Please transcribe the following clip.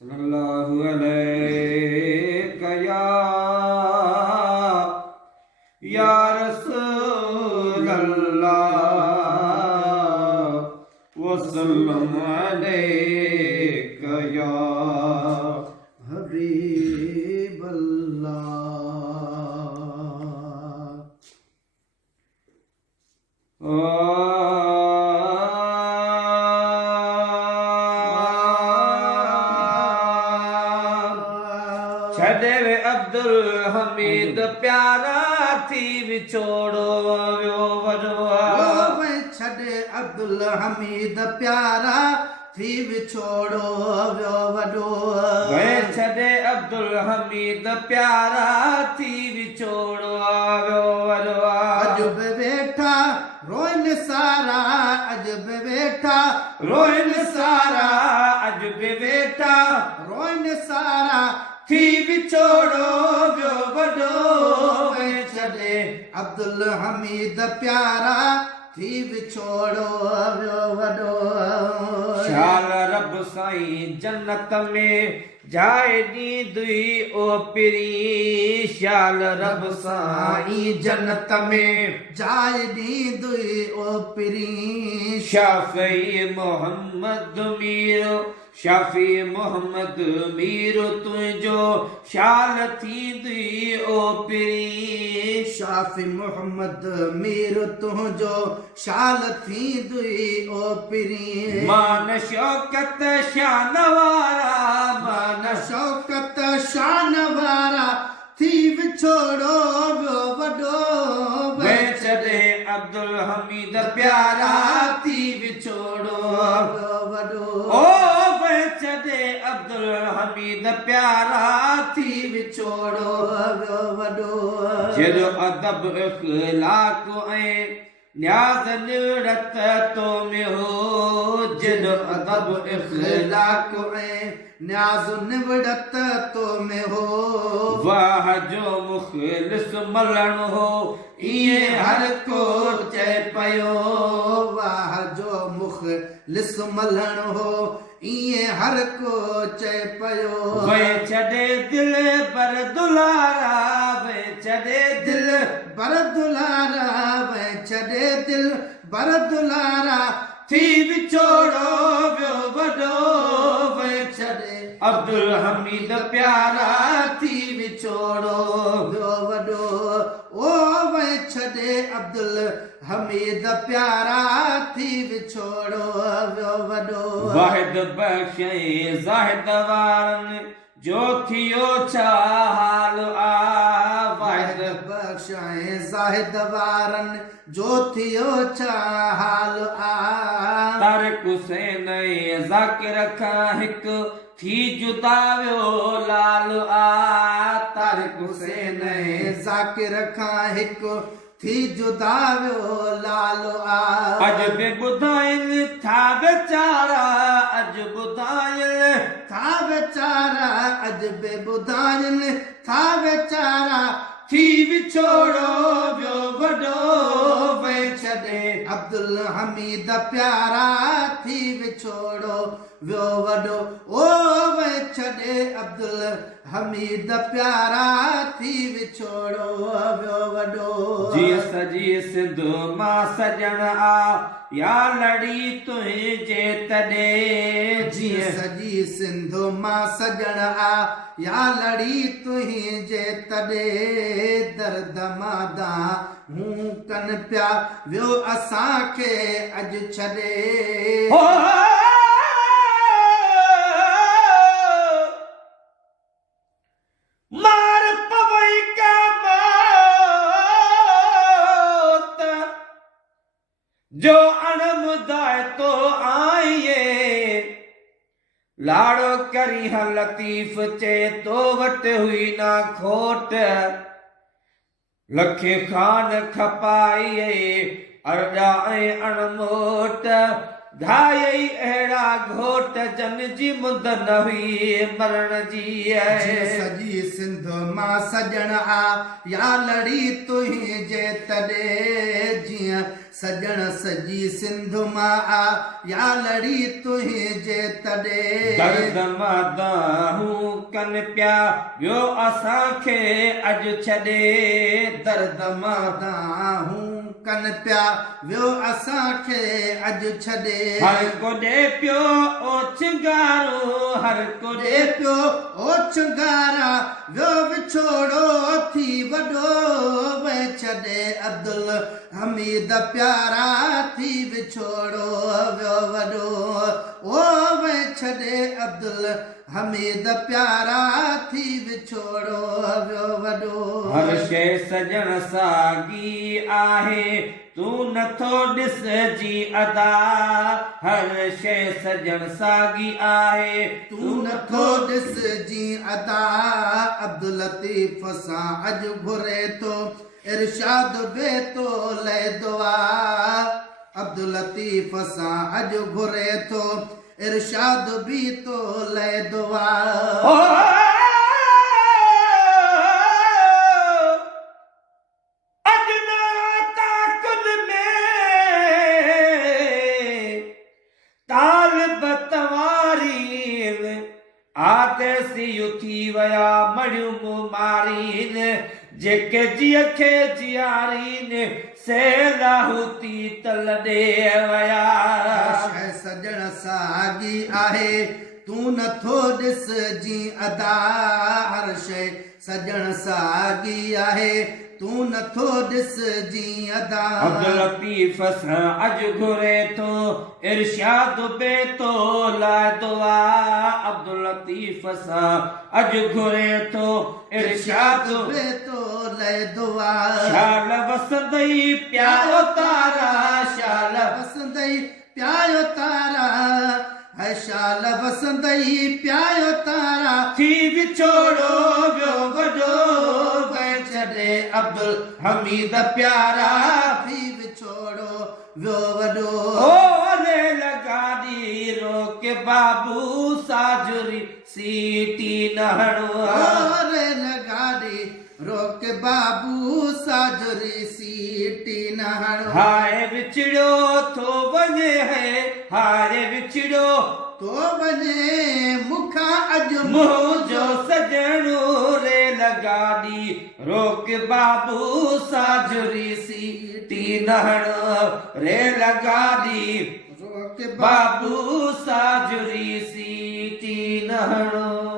सल्लल्लाहु अलैहि या रसूल अल्लाह वसल्लम अलैका या हबीब छॾे वे अब्दुल हमीद प्यारा थी विछोड़ो वियो वॾो छॾे अब्दुल हमीद प्यारा थी विछोड़ो वियो वॾो छॾे अब्दुल हमीद प्यारा थी विछोड़ो वियो वॾो अॼु बि वेठा रोइन सारा अॼु बि वेठा रोइन सारा अॼु बि वेठा रोइन सारा थी विछोड़ो वियो वॾो छॾे अब्दुल हमीद प्यारा थी विछोड़ो वियो वॾो शाल रब साईं जन्नत में जाए ॾींदुई ओ पिरी शाल रब साईं जन्नत में जाए ॾींदुई ओ पिरी शाफ़ी मोहम्मद मीरो शाफ़ी मोहम्मद मीरो तुंहिंजो शाल थींदी ओ पिरी शाफ़ी मोहम्मद मीर तुंहिंजो शाल थींदी ओ पिरी मान शौकत शान वारा मान शौकत शान वारा थी विछोड़ो वियो वॾो छॾे अब्दुल हमीद प्यारा थी विछोड़ो वियो वॾो ओ छॾे अब्दुल हमीद प्यारा थी विछोड़ो वियो वॾो जहिड़ो अदब इख़्लाक़ ऐं न्याज़ निवड़त तो में हो जहिड़ो अदब इख़्लाक़ ऐं न्याज़ निवड़त तो में हो वाह जो मुख़लिस मलण हो ईअं हर को चए पियो वाह जो मुख़लिस मलण हो ईअं हर को चए पियो छॾे दिल पर दुलारा छॾे दिल बर दुलारा छॾे दिल बर दुलारा थी विछोड़ो वियो वॾो छॾे अब्दुल हमीद प्यारा थी विछोड़ो वियो वॾो ओ छॾे अब्दुल हमीद प्यारा थी विछोड़ो वियो वॾो वाहिद बख़्शे ज़ाहिद वारनि जो थियो छा हाल आ वाहिद बख़्शे ज़ाहिद वारनि जो थियो छा हाल आ तारिक हुसैन ज़ाकिर खां हिकु थी जुदा वियो लाल आ तारिक हुसैन ज़ाकिर खां हिकु थी जुदा वियो लाल आ अॼु बि ॿुधाइनि था वीचारा अॼु ॿुधाइनि था वीचारा अॼु बि ॿुधाइनि था वीचारा थी विछोड़ो वियो वॾो छॾे अब्दुल हमीद प्यारा थी विछोड़ो वियो वॾो ओ छॾे अब्दुल हमीद प्यारा थी विछोड़ो वियो वॾो जीअं सजी सिंध मां सजण आ या लड़ी तुंहिंजे तॾे जीअं सजी सिंध मां सजण आ या लड़ी तुंहिंजे तॾे दर्द मादा हूं कन पिया वियो असांखे अॼु छॾे मार पवई का मौत जो अणमुदाए तो आइए लाड़ो करी लतीफ़ चे तो वट हुई ना खोट लखे खान खपाइए अरड़ा ऐं अणमोट घायई अहिड़ा घोट जन जी मुंद न हुई मरण जी जीअं है। सॼी सिंध मां सजण आ या लड़ी तुंहिं जे तॾे जीअं सजण सॼी सिंध मां आ या लड़ी तुंहिं जे तॾे दर्द मादाहूं कन पिया वियो असांखे अॼु छॾे। दर्द मादाहूं कन पिया वियो असांखे अॼु छॾे हर को ॾे पियो ओछंगारो हर को ॾे ॾे पियो ओछंगारा वियो विछोड़ो थी वॾो वे छॾे अब्दुल हमीद प्यारा थी विछोड़ो वियो वॾो ओ वे छॾे अब्दुल हमीद प्यारा थी विछोड़ो वियो वॾो हर शइ सजण साॻी आहे तू नथो ॾिस जी अदा। हर शइ सजण साॻी आहे तू नथो ॾिस जी अदा अब्दुल लतीफ़ सां अॼु घुरे थो इरशाद बे तो ले दुआ अब्दुल लतीफ़ सां अॼु घुरे थो इरशाद बि तो ले दुआ ओ अजना ताकुन में तालिब तवारीन आदेसी थी विया मड़ियूं मारीन जेके जीअ खे जियारीन से लाहूती तल ॾे विया। शइ सजण साॻी आहे तू नथो ॾिस जी अदा हर शइ सजण साॻी आहे तू नथो ॾिस जी अदा अब्दुल लतीफ़ सां अॼु घुरे थो इरशाद बे तो लाइ दुआ। अब्दुल लतीफ़ सां अॼु घुरे थो इरशाद बे तो ले दुआ शाल वसंदई प्यारो तारा शाल वसंदई प्यायो तारा है शाल वसंदई प्यायो तारा थी विछोड़ो वियो वॾो वे छॾे अब्दुल हमीद प्यारा थी विछोड़ो वियो वॾो ओ रेल गाॾी रोक बाबू साजुरी सीटी न हणो। रेल गाड़ी रोक बाबू साजुरी सीटी न हणो हाय विछड़ो थो वञे है हाय विछड़ो तो वञे मूंखां अॼु मुंहिंजो सजणो रेल गाॾी रोक बाबू साजुरी सीटी न हणो रेल गाॾी रोक बाबू साजुरी सीटी न हणो।